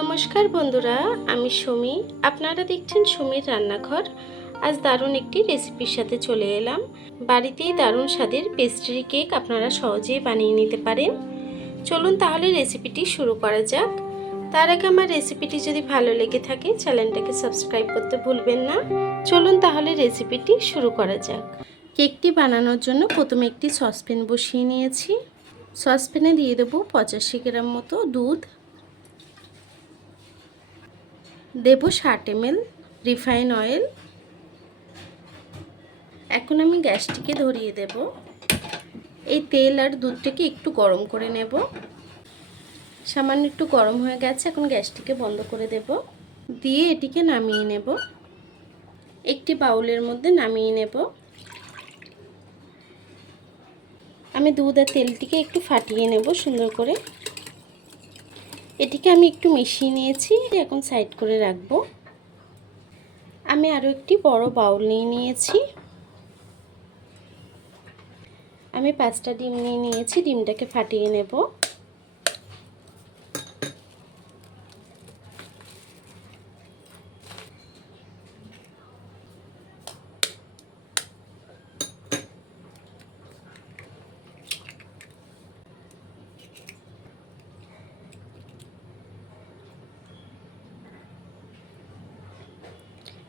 নমস্কার বন্ধুরা, আমি সুমি। আপনারা দেখছেন সুমির রান্নাঘর। আজ দারুণ একটি রেসিপির সাথে চলে এলাম। বাড়িতেই দারুণ স্বাদের পেস্ট্রি কেক আপনারা সহজেই বানিয়ে নিতে পারেন। চলুন তাহলে রেসিপিটি শুরু করা যাক। তার আগে আমার রেসিপিটি যদি ভালো লেগে থাকে চ্যানেলটাকে সাবস্ক্রাইব করতে ভুলবেন না। চলুন তাহলে রেসিপিটি শুরু করা যাক। কেকটি বানানোর জন্য প্রথমে একটি সসপ্যান বসিয়ে নিয়েছি। সসপ্যানে দিয়ে দেবো 85 গ্রাম মতো দুধ, দেব 60 ml রিফাইন অয়েল। এখন আমি গ্যাসটিকে ধরিয়ে দেব। এই তেল আর দুধটাকে একটু গরম করে নেব। সামান্য একটু গরম হয়ে গেছে, এখন গ্যাসটিকে বন্ধ করে দেব। দিয়ে এটিকে নামিয়ে নেব। একটি বাউলের মধ্যে নামিয়ে নেব। আমি দুধ আর তেলটিকে একটু ফাটিয়ে নেব সুন্দর করে। এটিকে আমি একটু মিশিয়ে নিয়েছি, এখন সাইড করে রাখবো। আমি আরও একটি বড় বাউল নিয়ে নিয়েছি। আমি 5টা ডিম নিয়ে নিয়েছি, ডিমটাকে ফাটিয়ে নেব।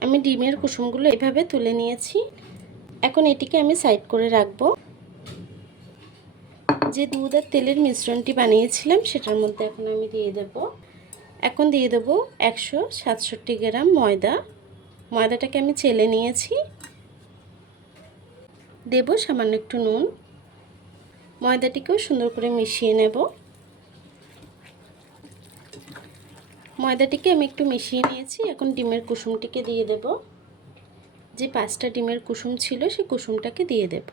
আমি ডিমের কুসুমগুলো এভাবে তুলে নিয়েছি। এখন এটিকে আমি সাইড করে রাখবো। যে দুধ আর তেলের মিশ্রণটি বানিয়েছিলাম সেটার মধ্যে এখন আমি দিয়ে দেব। এখন দিয়ে দেব 167 গ্রাম ময়দা। ময়দাটাকে আমি চেলে নিয়েছি। দেব সামান্য একটু নুন। ময়দাটিকেও সুন্দর করে মিশিয়ে নেব। ময়দাটিকে আমি একটু মিশিয়ে নিয়েছি। এখন ডিমের কুসুমটিকে দিয়ে দেব। যে 5টা ডিমের কুসুম ছিল সেই কুসুমটাকে দিয়ে দেব।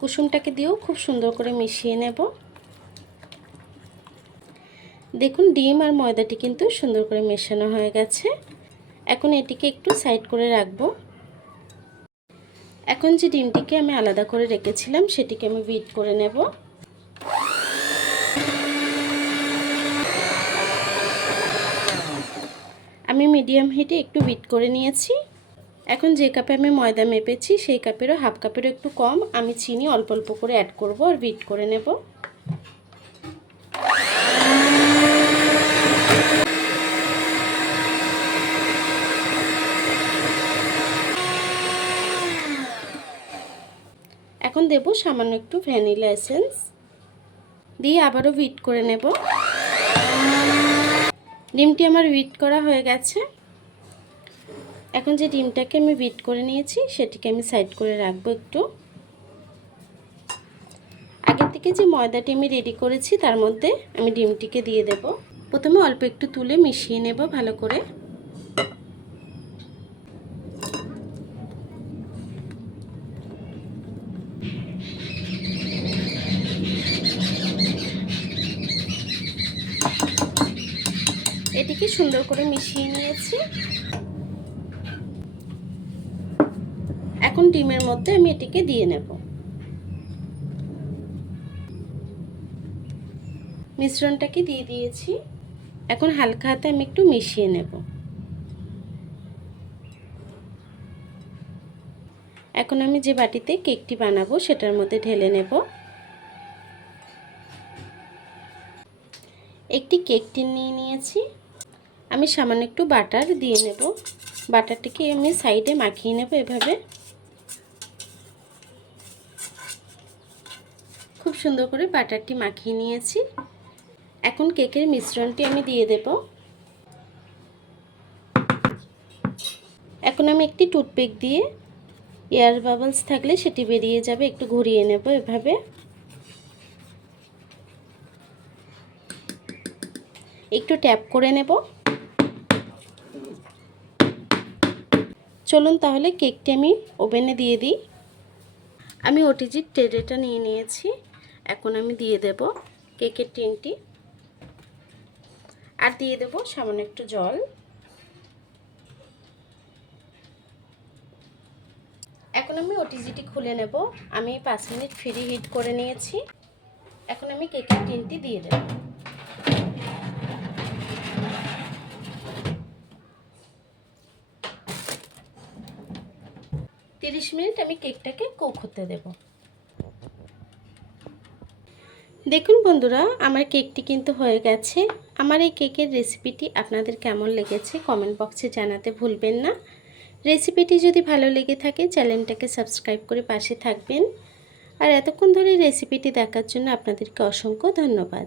কুসুমটাকে দিয়েও খুব সুন্দর করে মিশিয়ে নেব। দেখুন ডিম আর ময়দাটি কিন্তু সুন্দর করে মেশানো হয়ে গেছে। এখন এটিকে একটু সাইড করে রাখবো। এখন যে ডিমটিকে আমি আলাদা করে রেখেছিলাম সেটিকে আমি বিট করে নেব। আমি মিডিয়াম হিটে একটু বিট করে নিয়েছি। এখন যে কাপে আমি ময়দা মেপেছি সেই কাপেরও হাফ কাপেরও একটু কম আমি চিনি অল্প অল্প করে অ্যাড করব আর বিট করে নেব। এখন দেব সামান্য একটু ভ্যানিলা এসেন্স, দিয়ে আবারও বিট করে নেব। ডিমটি আমার বিট করা হয়ে গেছে। এখন যে ডিমটাকে আমি বিট করে নিয়েছি সেটিকে আমি সাইড করে রাখবো একটু। আগে থেকে যে ময়দাটি আমি রেডি করেছি তার মধ্যে আমি ডিমটিকে দিয়ে দেব। প্রথমে অল্প একটু তুলে মিশিয়ে নেব ভালো করে। এটিকে সুন্দর করে মিশিয়ে নিয়েছি। এখন ডিমের মধ্যে আমি এটিকে দিয়ে নেব। মিশ্রণটাকে দিয়ে দিয়েছি। এখন হালকা হাতে আমি একটু মিশিয়ে নেব। এখন আমি যে বাটিতে কেকটি বানাবো সেটার মধ্যে ঢেলে নেব। একটি কেক টিন নিয়ে নিয়েছি। আমি সামান্য একটু বাটার দিয়ে নেব। বাটারটিকে আমি সাইডে মাখিয়ে নেব এভাবে। খুব সুন্দর করে বাটারটি মাখিয়ে নিয়েছি। এখন কেকের মিশ্রণটি আমি দিয়ে দেব। এখন আমি একটি টুথপিক দিয়ে এয়ার বাবলস থাকলে সেটি বেরিয়ে যাবে একটু ঘুরিয়ে নেব এভাবে। একটু ট্যাপ করে নেব। চলুন তাহলে কেকটি আমি ওভেনে দিয়ে দিই। আমি ওটিজির ট্রেটা নিয়ে নিয়েছি। এখন আমি দিয়ে দেব কেকের টিনটি আর দিয়ে দেব সামান্য একটু জল। এখন আমি ওটিজিটি খুলে নেব। আমি 5 মিনিট ফ্রি হিট করে নিয়েছি। এখন আমি কেকের টিনটি দিয়ে দেব। তিরিশ মিনিট আমি কেকটাকে কুক হতে দেব। দেখুন বন্ধুরা, আমার কেকটি কিন্তু হয়ে গেছে। আমার এই কেকের রেসিপিটি আপনাদের কেমন লেগেছে কমেন্ট বক্সে জানাতে ভুলবেন না। রেসিপিটি যদি ভালো লেগে থাকে চ্যানেলটাকে সাবস্ক্রাইব করে পাশে থাকবেন। আর এতক্ষণ ধরে রেসিপিটি দেখার জন্য আপনাদেরকে অসংখ্য ধন্যবাদ।